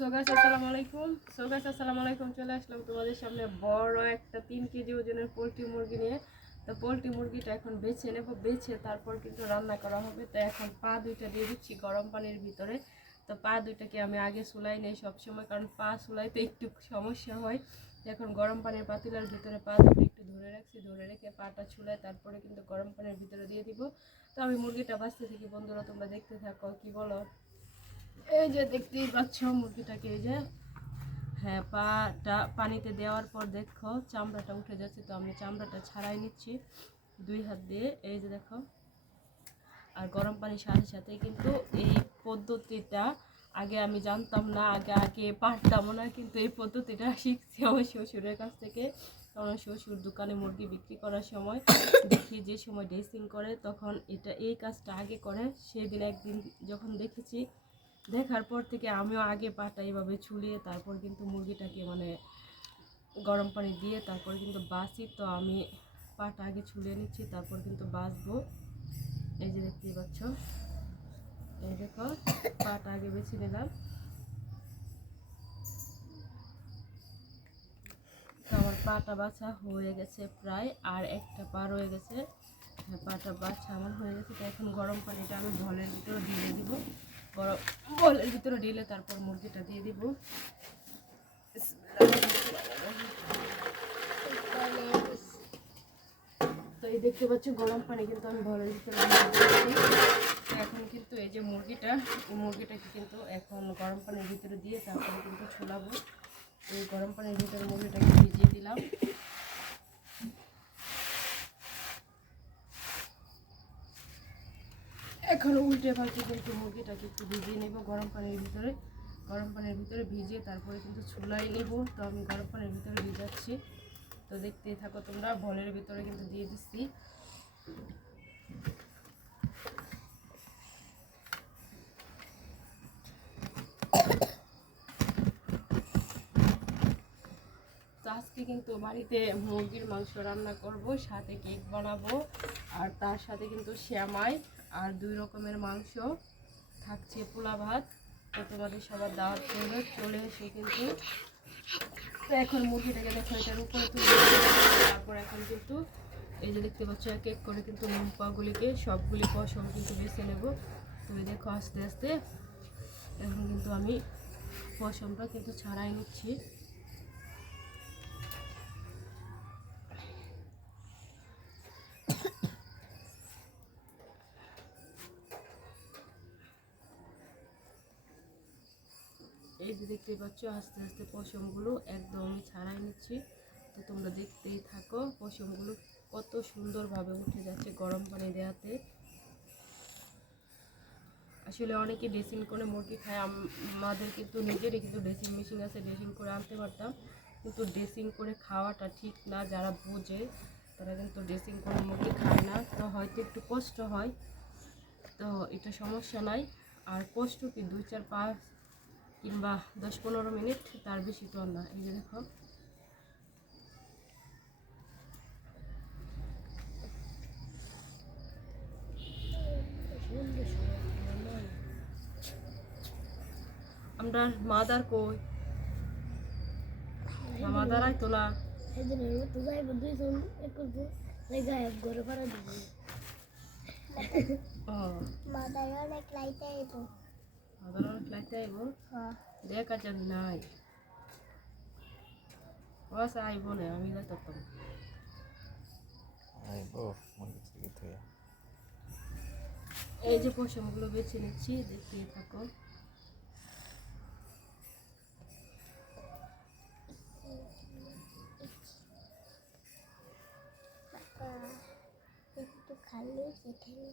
So guys আসসালামু আলাইকুম so guys আসসালামু আলাইকুম চলে আসলাম তোমাদের সামনে বড় একটা তিন কেজি ওজনের পোলট্রি মুরগি নিয়ে। তো পোলট্রি মুরগিটা এখন বেছে নেব, বেছে তারপর কিন্তু রান্না করা হবে। তো এখন পা দুইটা দিয়ে দিচ্ছি গরম পানির ভিতরে। তো পা দুইটাকে আমি আগে সুলাই নেই সবসময়, কারণ পা সুলাইতে একটু সমস্যা হয়। এখন গরম পানির পাতিলার ভিতরে পা দুটো একটু ধরে রাখছি, ধরে রেখে পাটা ছুলাই তারপরে কিন্তু গরম পানির ভিতরে দিয়ে দিব। তো আমি মুরগিটা বাঁচতে থাকি, বন্ধুরা তোমরা দেখতে থাকো, কি বলো? এই যে দেখতেই পাচ্ছ মুরগিটাকে, এই যে হ্যাঁ পাটা পানিতে দেওয়ার পর দেখো চামড়াটা উঠে যাচ্ছে, তো আমি চামড়াটা ছাড়াই নিচ্ছি দুই হাত দিয়ে, এই যে দেখো। আর গরম পানির সাথে সাথে কিন্তু এই পদ্ধতিটা আগে আমি জানতাম না, আগে আগে পারতাম না, কিন্তু এই পদ্ধতিটা শিখছি আমার শ্বশুরের কাছ থেকে। আমার শ্বশুর দোকানে মুরগি বিক্রি করার সময় দেখি যে সময় ড্রেসিং করে, তখন এটা এই কাজটা আগে করে। সেদিন একদিন যখন দেখেছি দেখার পর থেকে আমিও আগে পাটা এইভাবে ছুলিয়ে তারপর কিন্তু মুরগিটাকে মানে গরম পানি দিয়ে তারপর কিন্তু বাসি। তো আমি পাটা আগে ছুলিয়ে নিচ্ছি, তারপর কিন্তু বাসবো। এই যে দেখতেই পাচ্ছ। এই দেখো, পাটা আগে বেছে নিলাম। আমার পাটা বাছা হয়ে গেছে প্রায়, আর একটা পা রয়ে গেছে। পাটা বাছা আমার হয়ে গেছে, তো এখন গরম পানিটা আমি ভলের ভিতরে দিয়ে দিব। গরম বলের ভিতরে ঢেলে তারপর মুরগিটা দিয়ে দিব। তো এই দেখতে পাচ্ছ, গরম পানি কিন্তু আমি ভলের ভিতরে এখন কিন্তু এই যে মুরগিটা, এই মুরগিটাকে কিন্তু এখন গরম পানির ভিতরে দিয়ে তারপরে কিন্তু ছোলাবো। এই গরম পানির ভিতরে মুরগিটাকে ভিজিয়ে দিলাম। এখন উল্টে পাল্টে কিন্তু মুরগিটাকে একটু ভিজিয়ে নেব, গরম পানির ভিতরে। গরম পানির ভিতরে ভিজিয়ে তারপরে কিন্তু চুলাই নেব। তো আমি গরম পানির ভিতরে ভিজাচ্ছি। তো দেখতেই থাকো তোমরা, বলের ভিতরে কিন্তু দিয়ে দিচ্ছি। আজকে কিন্তু বাড়িতে মুরগির মাংস রান্না করব, সাথে কেক বানাবো। আর তার সাথে কিন্তু শ্যামাই আর দুই রকমের মাংস থাকছে পোলা ভাত। তো তোমাদের সবার দাওয়াত করবে চলে এসে কিন্তু। তো এখন মুরগিটাকে দেখো, এটার উপরে তারপর এখন কিন্তু এই যে দেখতে পাচ্ছ, এক এক করে কিন্তু লম্পাগুলিকে সবগুলি পশম কিন্তু বেছে নেব। তো এই দেখো আস্তে আস্তে। এখন কিন্তু আমি পশমটা কিন্তু ছাড়াই নিচ্ছি। এই যে দেখতে পাচ্ছ, আস্তে আস্তে পশমগুলো একদম আমি ছাড়াই নিচ্ছি। তো তোমরা দেখতেই থাকো, পশমগুলো কত সুন্দরভাবে উঠে যাচ্ছে গরম পানি দেওয়াতে। আসলে অনেকে ড্রেসিং করে মুরগি খায় আমাদের কিন্তু নিজেরই কিন্তু ড্রেসিং মেশিন আছে ড্রেসিং করে আনতে পারতাম। কিন্তু ড্রেসিং করে খাওয়াটা ঠিক না, যারা বোঝে তারা কিন্তু ড্রেসিং করে মুরগি খায় না। তো হয়তো একটু কষ্ট হয়, তো এটা সমস্যা নাই। আর কষ্ট কি, দুই চার পাঁচ কিংবা দশ পনেরো মিনিট, তার বেশি তো না, এই যে দেখো। আমরা মাদার কই? মাদার আইতো না সেদিন তো যাইব দুইজন এক করব গায়েব ঘরে ভাড়া দিব ও অনেক লাইট আইব। দেখা জানি নাই বাস আইব না আমি যাইতাম আইব থেকে এই যে পশমগুলো বেছে নিচ্ছি দেখতেই থাকো খালি সেখানে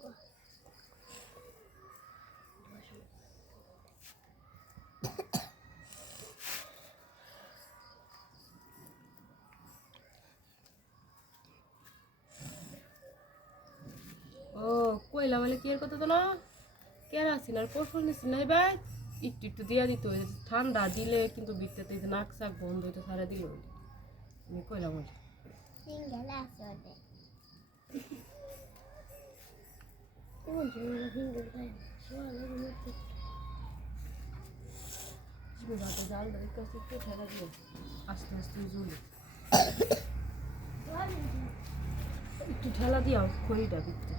ও কইলা বলে কি এর কথা তো না কেন আছি না কৌশল নিছি? না এবার একটু একটু দিয়া দিত ওই ঠান্ডা দিলে কিন্তু যে নাক চাক বন্ধ হইতে সারা দিল আমি কইলাম একটু আস্তে ঠেলা দিও আস্তে জুলে একটু ঠেলা দিও খড়িটা দিতে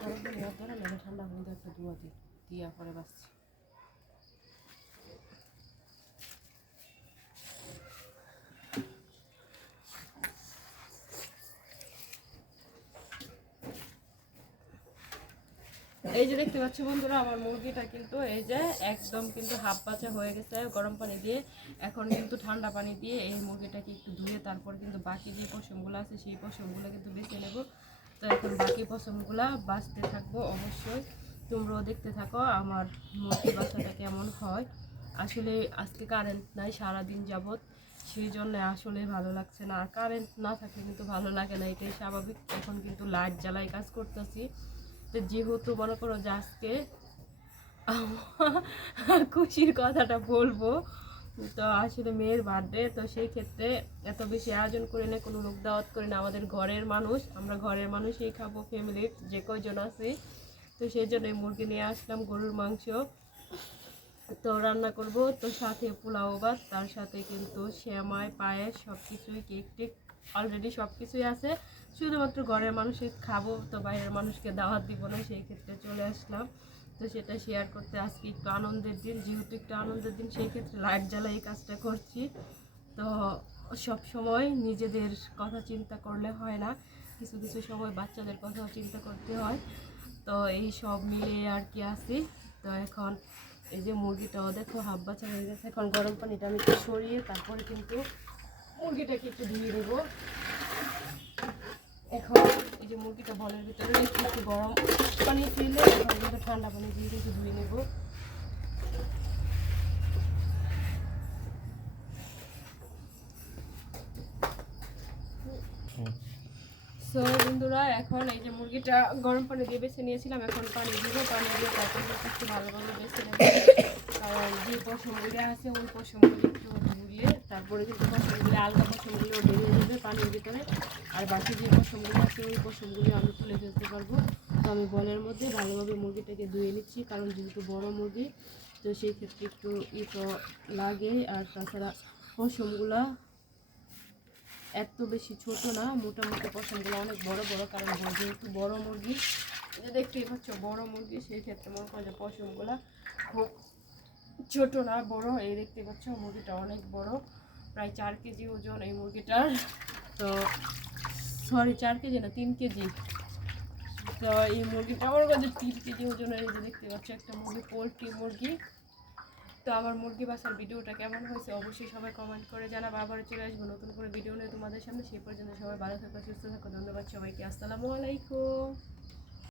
গরম পানি আর ধরে না ঠান্ডা পানি দিয়ে পরে বাসছি এই যে দেখতে পাচ্ছ বন্ধুরা, আমার মুরগিটা কিন্তু এই যে একদম কিন্তু হাফ বাচ্চা হয়ে গেছে গরম পানি দিয়ে। এখন কিন্তু ঠান্ডা পানি দিয়ে এই মুরগিটাকে একটু ধুয়ে তারপর কিন্তু বাকি যে পশমগুলো আছে, সেই পশমগুলো কিন্তু বেছে নেব। তো এখন বাকি পশমগুলো বাঁচতে থাকব অবশ্যই। তোমরাও দেখতে থাকো আমার মুরগি বাচ্চাটা কেমন হয়। আসলে আজকে কারেন্ট নাই, সারাদিন যাবত সেই জন্য আসলে ভালো লাগছে না। আর কারেন্ট না থাকলে কিন্তু ভালো লাগে না, এটাই স্বাভাবিক। এখন কিন্তু লাইট জ্বালাই কাজ করতেছি। তো যেহেতু মনে করো যে আজকে খুশির কথাটা বলব, তো আসলে মেয়ের বার্থডে তো সেই ক্ষেত্রে এত বেশি আয়োজন করি না, কোনো লোক দাওয়াত করি না। আমাদের ঘরের মানুষ, আমরা ঘরের মানুষই খাব ফ্যামিলির যে কয়জন আছে। তো সেই জন্য মুরগি নিয়ে আসলাম, গরুর মাংস। তো রান্না করব, তো সাথে পোলাও ভাত, তার সাথে কিন্তু শ্যামাই পায়েস সব কিছুই কেক টেক অলরেডি সব কিছুই আছে। শুধুমাত্র ঘরের মানুষের খাব, তো বাইরের মানুষকে দাওয়াত দিব না, সেই ক্ষেত্রে চলে আসলাম। তো সেটা শেয়ার করতে আজকে একটু আনন্দের দিন, যেহেতু একটু আনন্দের দিন, সেই ক্ষেত্রে লাইট জ্বালাই এই কাজটা করছি। তো সব সময় নিজেদের কথা চিন্তা করলে হয় না, কিছু কিছু সময় বাচ্চাদের কথাও চিন্তা করতে হয়। তো এই সব মিলে আর কি আছি। তো এখন এই যে মুরগিটা দেখো, হাফ বাচ্চা হয়ে গেছে। এখন গরম পানিটা আমি একটু সরিয়ে তারপরে কিন্তু মুরগিটাকে একটু ধুয়ে দেবো। এখন এই যে মুরগিটা বলের ভিতরে একটু গরম পানি ফেলে এখন ঠান্ডা পানি দিয়ে একটু ধুয়ে নেব। সো বন্ধুরা, এখন এই যে মুরগিটা গরম পানি দিয়ে বেছে নিয়েছিলাম, এখন পানি দিব, পানি দিয়ে তারপর একটু ভালোভাবে বেছে নেব। কারণ যে পশমগুলি আছে, ওই পশমগুলি একটু ধুয়ে তারপরে কিন্তু পশমগুলি, আলগা পশমগুলিও বেরিয়ে যাবে পানির ভিতরে। আর বাকি যে পশমগুলি আছে, ওই পশমগুলি আমি তুলে ফেলতে পারব। তো আমি বলের মধ্যে ভালোভাবে মুরগিটাকে ধুয়ে নিচ্ছি, কারণ যেহেতু বড় মুরগি, তো সেই ক্ষেত্রে একটু ই তো লাগে। আর তাছাড়া পশমগুলা এত বেশি ছোট না, মোটামুটি পশমগুলো অনেক বড় বড়, কারণ যেহেতু বড় মুরগি দেখতেই পাচ্ছ বড় মুরগি, সেই ক্ষেত্রে মনে করো যে খুব ছোট না, বড়, এই দেখতে পাচ্ছ মুরগিটা অনেক বড়, প্রায় চার কেজি ওজন এই মুরগিটার। তো সরি চার কেজি না, তিন কেজি। তো, এই মুরগিটা আমার কাছে তিন কেজি ওজনের, এই যে দেখতে পাচ্ছ একটা মুরগি, পোলট্রি মুরগি। তো আমার মুরগি বাসার ভিডিওটা কেমন হয়েছে অবশ্যই সবাই কমেন্ট করে জানাব। আবার চলে আসব নতুন করে ভিডিও নিয়ে তোমাদের সামনে। সেই পর্যন্ত সবাই ভালো থাকো, সুস্থ থাকো। ধন্যবাদ সবাইকে। আসসালামু আলাইকুম।